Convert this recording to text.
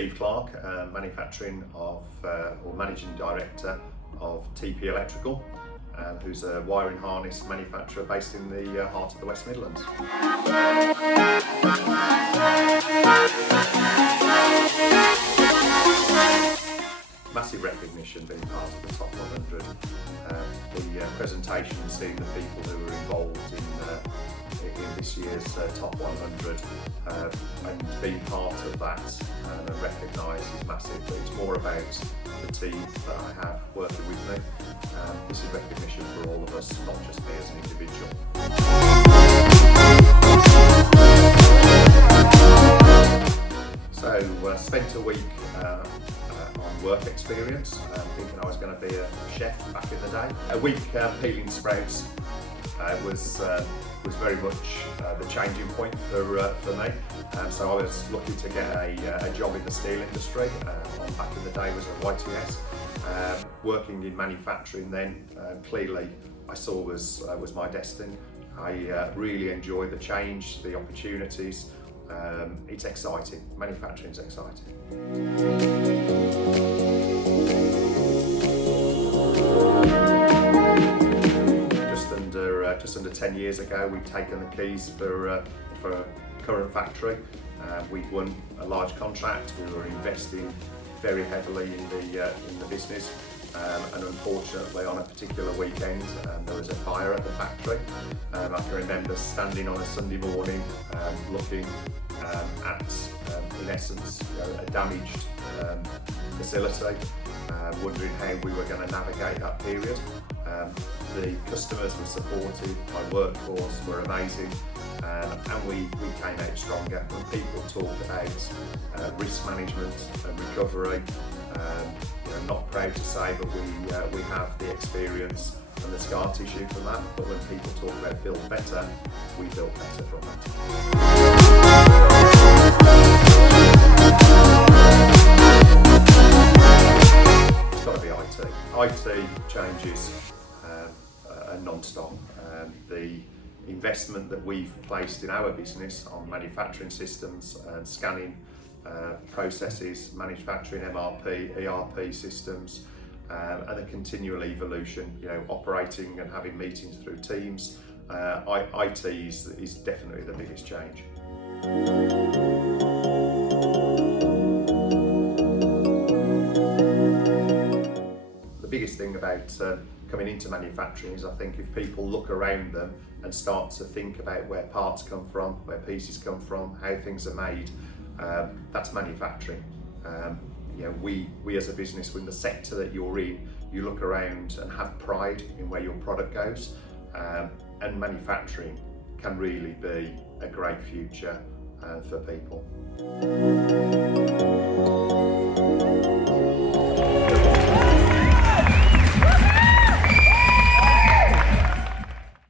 Steve Clarke, manufacturing of or managing director of TP Electrical, who's a wiring harness manufacturer based in the heart of the West Midlands. Massive recognition being part of the Top 100. The presentation, seeing the people who were involved in this year's Top 100 and being part of that and recognised is massive. But it's more about the team that I have working with me. This is recognition for all of us, not just me as an individual. So spent a week on work experience, thinking I was going to be a chef back in the day. A week peeling sprouts was very much the changing point for me. So I was looking to get a job in the steel industry. Back in the day was at YTS. Working in manufacturing then, clearly I saw was my destiny. I really enjoy the change, the opportunities. It's exciting. Manufacturing's exciting. Just under 10 years ago, we'd taken the keys for a current factory. We'd won a large contract. We were investing very heavily in the business, and unfortunately, on a particular weekend, there was a fire at the factory. I can remember standing on a Sunday morning, looking at, in essence, a damaged facility, wondering how we were going to navigate that period. The customers were supportive, my workforce were amazing, and we came out stronger. When people talk about risk management and recovery, not proud to say, but we have the experience and the scar tissue from that. But when people talk about build better, we build better from that. It's got to be IT. IT changes non-stop. The investment that we've placed in our business on manufacturing systems and scanning processes, manufacturing MRP, ERP systems, and the continual evolution, operating and having meetings through Teams. IT is definitely the biggest change. The biggest thing about coming into manufacturing is, I think, if people look around them and start to think about where parts come from, where pieces come from, how things are made, that's manufacturing. We as a business, in the sector that you're in, you look around and have pride in where your product goes, and manufacturing can really be a great future for people.